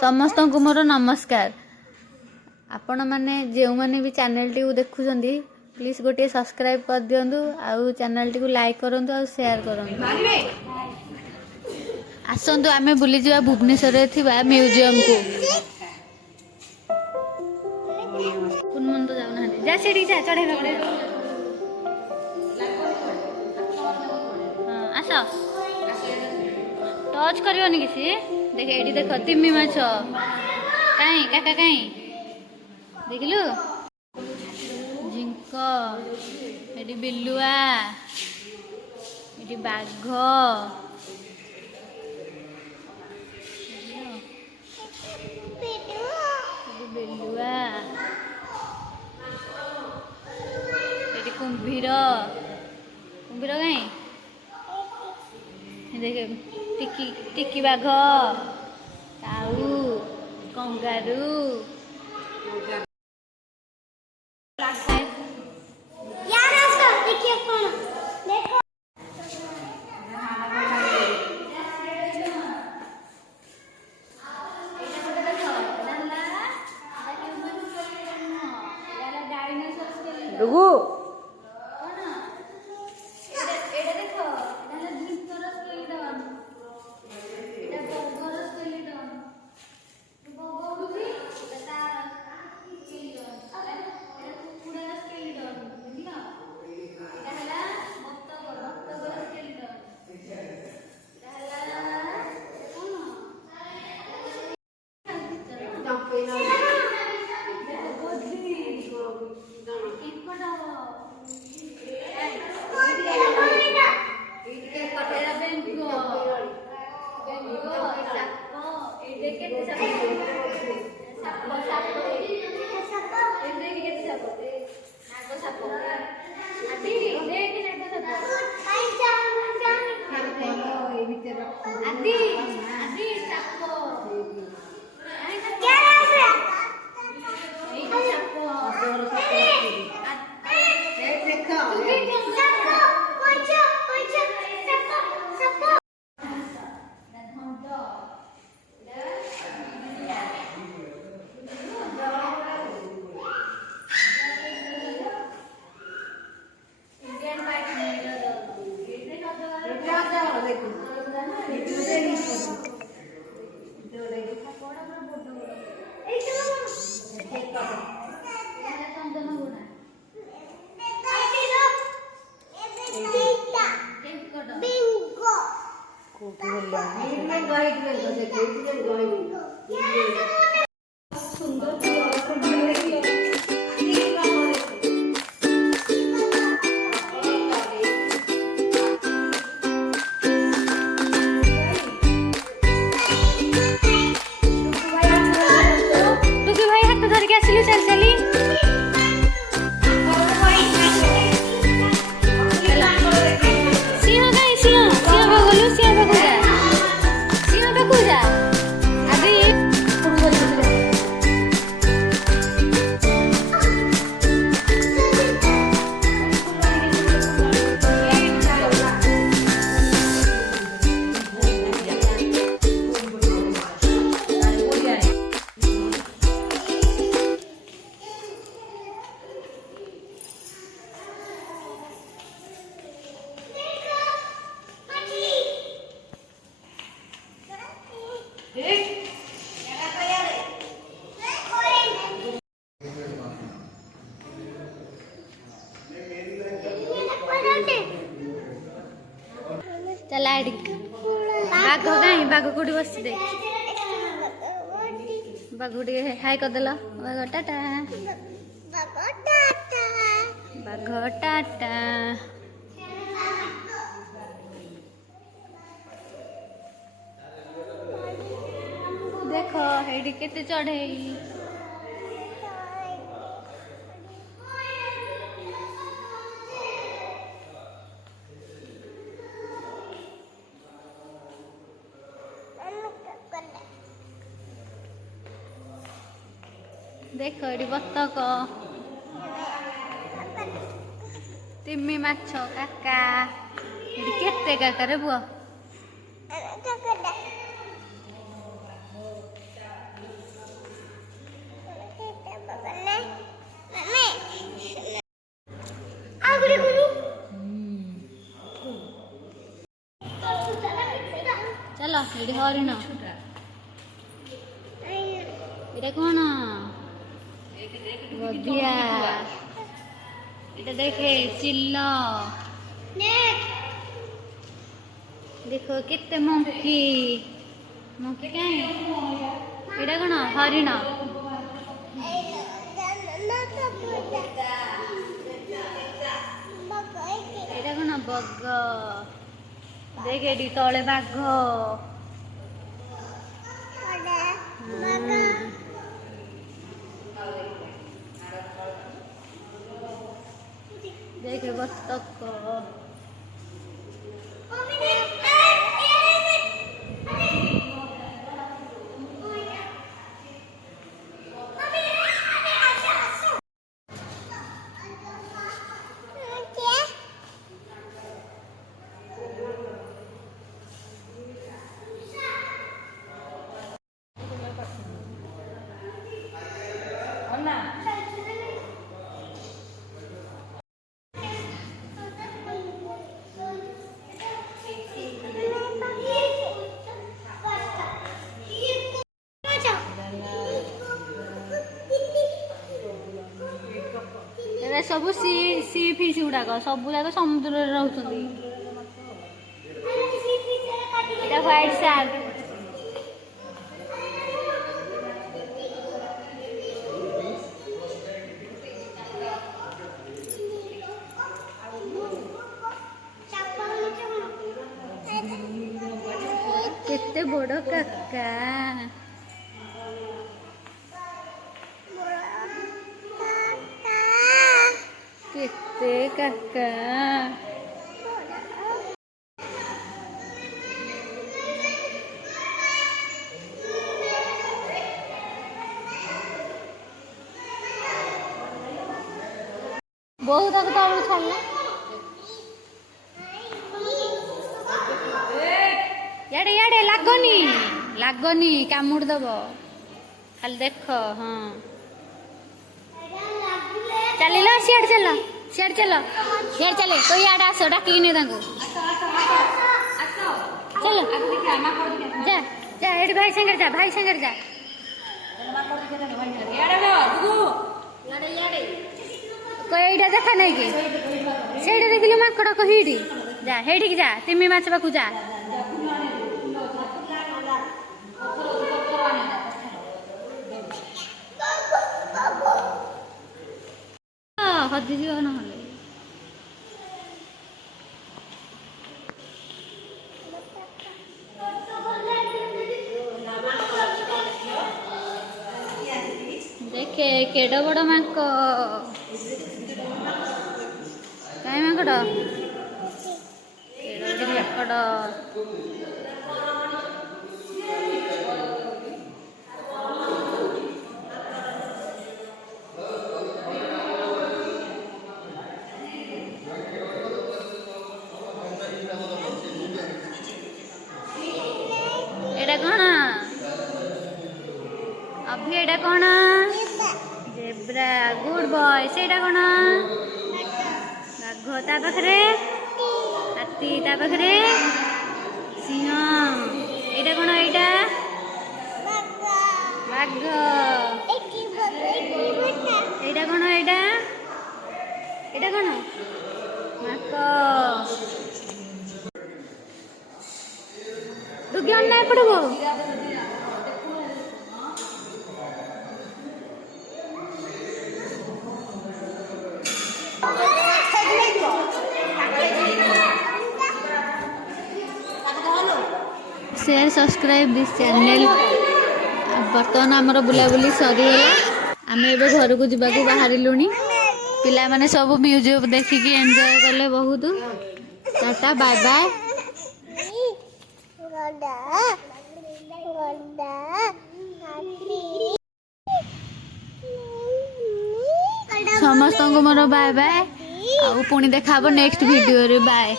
समस्त को मोर नमस्कार। आपण मैंने जो मैंने भी चैनल टी देखुं प्लीज गोटे सब्सक्राइब कर दिंतु आउ चैनल टी लाइक करूँ आ शेयर करूँ। आसतु आम बुली जा भुवनेश्वर म्यूजियम को तो जाऊना जा सीढ़ी जा चढ़े आस टच करनी किसी देख ये देख तिमी माछ कहीं काका कहीं देखलु जिंक ये बिलुआ ये बाघ बिलुआ ये कुंभीर कुंभीर कहीं देखे टिकी टिकी बाघ काऊ कंगारू डुगु चला बाघ कहीं बाघ कौटी बस बाघ हाय करदेल बाघ टाटा बाघ टाटा देख ये केते चढ़े देख ये बतक तिमी माछ काका केते काका रे बुआ ଏଇଠି ହରିଣ। ଏଇଟା କ'ଣ? ଗଧିଆ। ଏଇଟା ଦେଖେ ଚିଲ। ଦେଖ କେତେ ମଙ୍କି। ମଙ୍କି କାହିଁ? ଏଇଟା କ'ଣ? ହରିଣ। ଏଇଟା କ'ଣ? ବଗ। ଦେଖ ଏଠି ତଳେ ବାଘ। ଦେଖ ବତକ। ସବୁ ସି ଫିସ୍ ଗୁଡାକ ସବୁ ଯାକ ସମୁଦ୍ରରେ ରହୁଛନ୍ତି। ଏଇଟା ହ୍ୱାଇଟ୍ ଶାର୍କ। କେତେ ବଡ଼ କାକା। କେତେ କାକା। ବହୁତ ତାକୁ ତଳକୁ ଛାଡ଼ିଲା। ଇଆଡ଼େ ଇଆଡ଼େ ଲାଗନି ଲାଗନି କାମୁଡ଼ି ଦବ। ଖାଲି ଦେଖ। ହଁ ଚାଲିଲ ସିଆଡ଼େ ଚାଲ ସିଆଡ଼େ ଚାଲ ସିଆଡ଼େ ଚାଲେ ତ ଇଆଡ଼େ ଆସ ଡାକିକି ନେ ତାଙ୍କୁ। ଚାଲ ଯା ଯା ଏଠି ଭାଇ ସାଙ୍ଗରେ ଯା ଭାଇ ସାଙ୍ଗରେ ଯା। ଏଇଟା ଦେଖା ନାଇଁ କି ସେଇଟା ଦେଖିଲୁ ମାଙ୍କଡ଼ କହିଠି ଯା ହେଇଠିକି ଯା ତିମି ମାଛ ପାଖକୁ ଯା। ହଜିଯିବ ନହେଲେ। ଦେଖେ କେଡ ବଡ଼ ମାଙ୍କ। କାହିଁ ମାଙ୍କଡ଼? କେଡ ବଡ଼ ମାଙ୍କଡ଼। एटा कौन अभी एटा कौन जेब्रा गुड बॉय सेटा कौन बाघ ता पाखरे हाथी ता पाखरे सिंह एटा कौन एटा बाघ एटा कौन एटा एटा कौन माक रुकी अन्ना पड़ो शेयर सब्सक्राइब दिस चैनल। बर्तमान आमर बुलाबुली सरीगला आम ए घर को जावाक बाहरिलुणी पिला माने सब म्यूजियम देखिकी एंजॉय कले बहुत। Tata bye bye. समस्त को मोर बाय बाय। पुणी देखा नेक्स्ट वीडियो रे बाय।